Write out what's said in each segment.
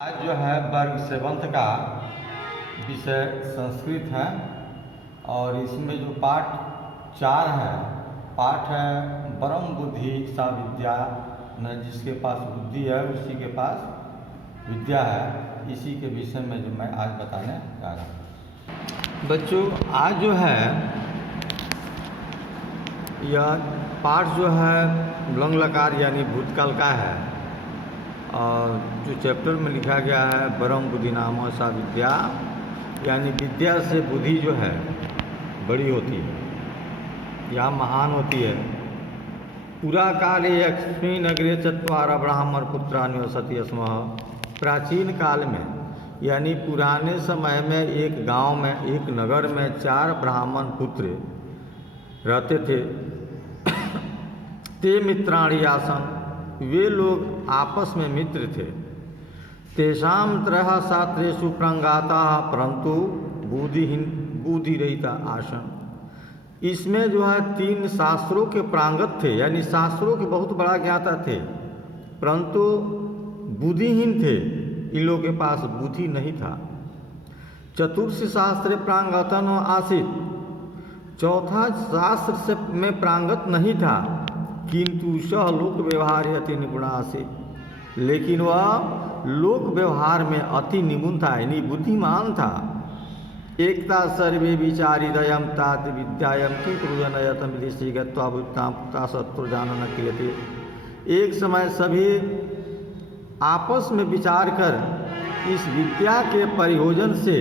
आज जो है वर्ग सेवंथ का विषय संस्कृत है और इसमें जो पाठ 4 है, पाठ है परम बुद्धि सा विद्या, न जिसके पास बुद्धि है उसी के पास विद्या है। इसी के विषय में जो मैं आज बताने जा रहा हूँ। बच्चों, आज जो है यह पाठ जो है लंग लकार यानी भूतकाल का है और जो चैप्टर में लिखा गया है परम बुद्धि नामो सा विद्या, यानी विद्या से बुद्धि जो है बड़ी होती है या महान होती है। पुरा काले यस्मिन् नगरे चत्वार ब्राह्मण पुत्रा निवसति स्म। प्राचीन काल में यानी पुराने समय में एक गांव में, एक नगर में 4 ब्राह्मण पुत्र रहते थे। ते मित्राणि आसन्, वे लोग आपस में मित्र थे। तेषां त्रयः शास्त्रेषु प्रंगाताः परंतु बुद्धि रहिता आसन। इसमें जो है 3 शास्त्रों के प्रांगत थे, यानी शास्त्रों के बहुत बड़ा ज्ञाता थे, परंतु बुद्धिहीन थे। इन लोगों के पास बुद्धि नहीं था। चतुर्थ शास्त्रे प्रांगतन आसीत्, चौथा शास्त्र से में प्रांगत नहीं था, किंतु सह लोक व्यवहार अति निपुण आसीत्, लेकिन वह लोक व्यवहार में अति निपुण था, यानी बुद्धिमान था। एकता सर्वे विचारिदयम तात विद्यायम कि प्रयोजनयतम विदेशी गत्वा भूतां सत्वर जानन किलते। एक समय सभी आपस में विचार कर इस विद्या के प्रयोजन से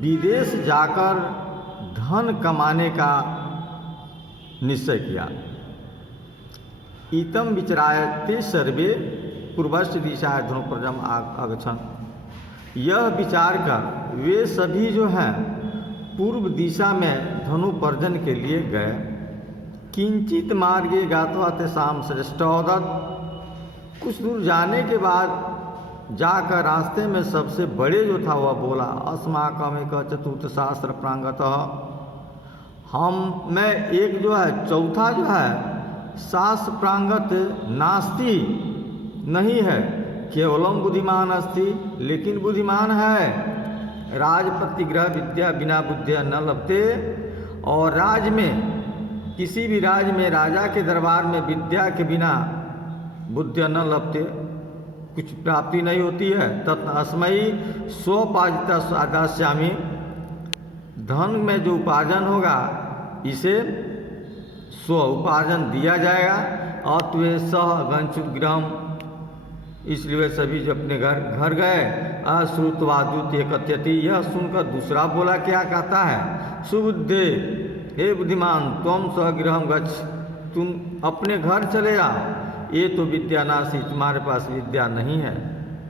विदेश जाकर धन कमाने का निश्चय किया। इतम विचराय ते सर्वे पूर्वस्थ दिशा धनुप्रजम आगछन। यह विचार कर वे सभी जो हैं पूर्व दिशा में धनुपर्जन के लिए गए। किंचित मार्गे गात्वा तेषां श्रेष्ठोदत्। कुछ दूर जाने के बाद जाकर रास्ते में सबसे बड़े जो था वह बोला, अस्माकम एक चतुर्थ शास्त्र प्रांगतः। हम में एक जो है चौथा जो है शास्त्र प्रांगत नास्ति, नहीं है, केवलम बुद्धिमान अस्ति, लेकिन बुद्धिमान है। राज प्रतिग्रह विद्या बिना बुद्धिया न लभते। और राज में, किसी भी राज में राजा के दरबार में विद्या के बिना बुद्धिया न लभते, कुछ प्राप्ति नहीं होती है। तत् अस्मयी स्वोपार्जिता स्वादास्यामि। धन में जो उपार्जन होगा इसे स्व उपार्जन दिया जाएगा। अत्वे सह गंचुत गृहम, इसलिए वे सभी जो अपने घर गए। अश्रुत्वा द्वितीय कथयति, यह सुनकर दूसरा बोला, क्या कहता है, सुबुद्धे, हे बुद्धिमान, त्वं स्वगृहम गच्छ, तुम अपने घर चले जाओ, ये तो विद्या नासी, तुम्हारे पास विद्या नहीं है।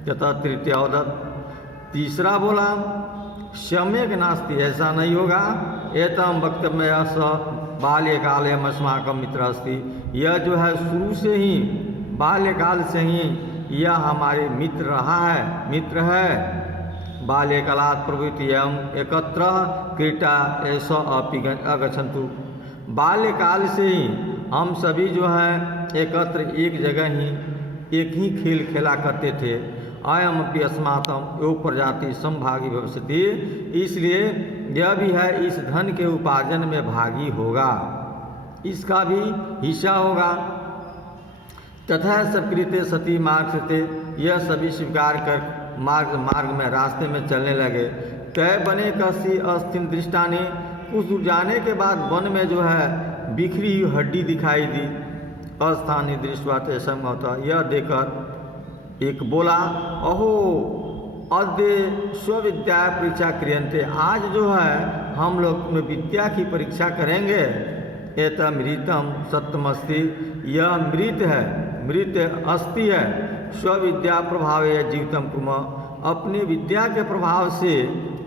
यथा तृतीय अवदत्, तीसरा बोला, सम्यक नास्ति, ऐसा नहीं होगा। एतम वक्तव्य स बाल्यकाले अस्माकं मित्र अस्ति। यह जो है शुरू से ही, बाल्यकाल से ही यह हमारे मित्र रहा है, मित्र है। बाल्यकालात् प्रभृति एवं एकत्र क्रीडा ऐसा अगच्छन्तु। बाल्यकाल से ही हम सभी जो हैं एकत्र एक जगह ही एक ही खेल खेला करते थे। अयम अपि अस्माकं यो प्रजाति संभागी भविष्यति, इसलिए यह भी है इस धन के उपार्जन में भागी होगा, इसका भी हिस्सा होगा। तथा सकृते सती मार्ग से, यह सभी स्वीकार कर मार्ग में रास्ते में चलने लगे। तय बने कसी अस्थिन दृष्टानि, कुछ दूर जाने के बाद वन में जो है बिखरी हुई हड्डी दिखाई दी। अस्थानी दृष्टवा तेषां होता, यह देखकर एक बोला, अहो अद्य स्वविद्या परीक्षा क्रियन्ते, आज जो है हम लोग विद्या की परीक्षा करेंगे। एतम मृतम सत्यमस्ति, यह मृत है, मृत अस्ति है। स्वविद्या प्रभावे जीवितम कुम, अपनी विद्या के प्रभाव से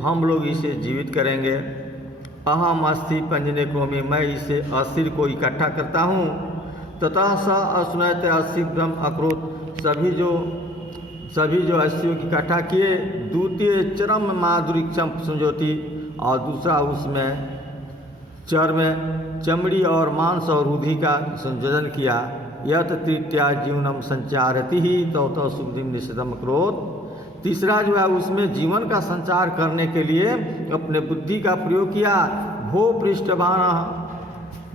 हम लोग इसे जीवित करेंगे। अहम अस्थि पंजने कोमि, मैं इसे अस्थिर को इकट्ठा करता हूँ। ततः स असुनयते अशीघ्रम अक्रोध, सभी जो अस्थियों की इकट्ठा किए। द्वितीय चरम माधुरीक्षम संजोति, और दूसरा उसमें चमड़ी और मांस और रुधि का संयोजन किया। यत तृतीया जीवनम संचारति ही तो सुबुद्धि निषेधम क्रोध। तीसरा जो है उसमें जीवन का संचार करने के लिए अपने बुद्धि का प्रयोग किया। भो पृष्ठभान,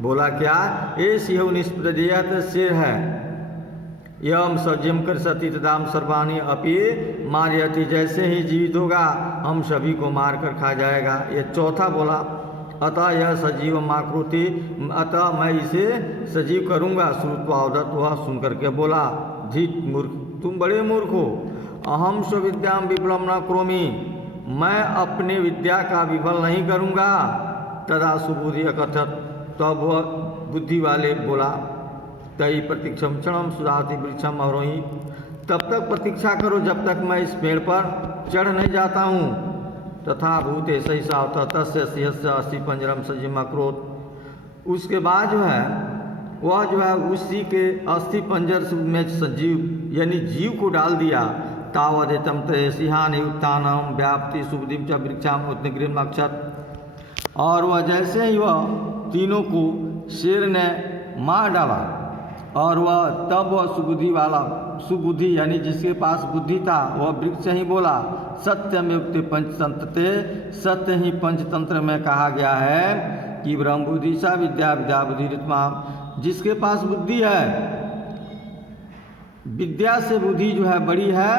बोला क्या, ए सिंह निष्प्रदेयत सिर है, यम सज्जम कर सती तदाम सर्वाणी अपि मार्यति, जैसे ही जीवित होगा हम सभी को मार कर खा जाएगा। ये चौथा बोला। अतः यह सजीव माकृति, अतः मैं इसे सजीव करूँगा। श्रुत्वावदत, वह सुन करके बोला, धीत मूर्ख, तुम बड़े मूर्ख हो। अहम स्वविद्याम विफलम न करोमि, मैं अपने विद्या का विफल नहीं करूँगा। तदा सुबुद्धि अकथत, तब वह बुद्धि वाले बोला, तई प्रतीक्षम क्षणम सुधाति वृक्षम अवरोही, तब तक प्रतीक्षा करो जब तक मैं इस पेड़ पर चढ़ नहीं जाता हूँ। तथा भूते सही सावता तस्य सिंहस्य अस्थि पंजरम सजीमा क्रोध। उसके बाद जो है वह जो है उसी के अस्थि पंजर में सजीव यानी जीव को डाल दिया। तावदेतम त्रय सिंहानि उत्थानम व्याप्ति सुबुद्धिम च वृक्षाम उत्निगृहम अक्षत। और वह जैसे ही वह तीनों को शेर ने मार डाला और वह तब वह सुबुद्धि यानी जिसके पास बुद्धि था वह वृक्ष ही बोला, सत्यम युक्त पंचतंत्र थे, सत्य ही पंचतंत्र में कहा गया है कि ब्रह्म बुद्धि सा विद्या विद्या बुद्धि रित्मा, जिसके पास बुद्धि है, विद्या से बुद्धि जो है बड़ी है,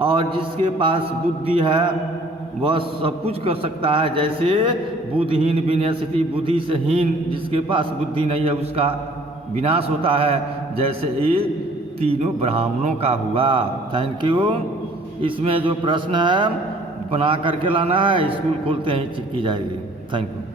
और जिसके पास बुद्धि है वह सब कुछ कर सकता है। जैसे बुद्धिहीन विनश्यति, बुद्धि से हीन जिसके पास बुद्धि नहीं है उसका विनाश होता है, जैसे ये तीनों ब्राह्मणों का हुआ। Thank you. इसमें जो प्रश्न है बना करके लाना है, स्कूल खोलते ही की जाएगी। Thank you.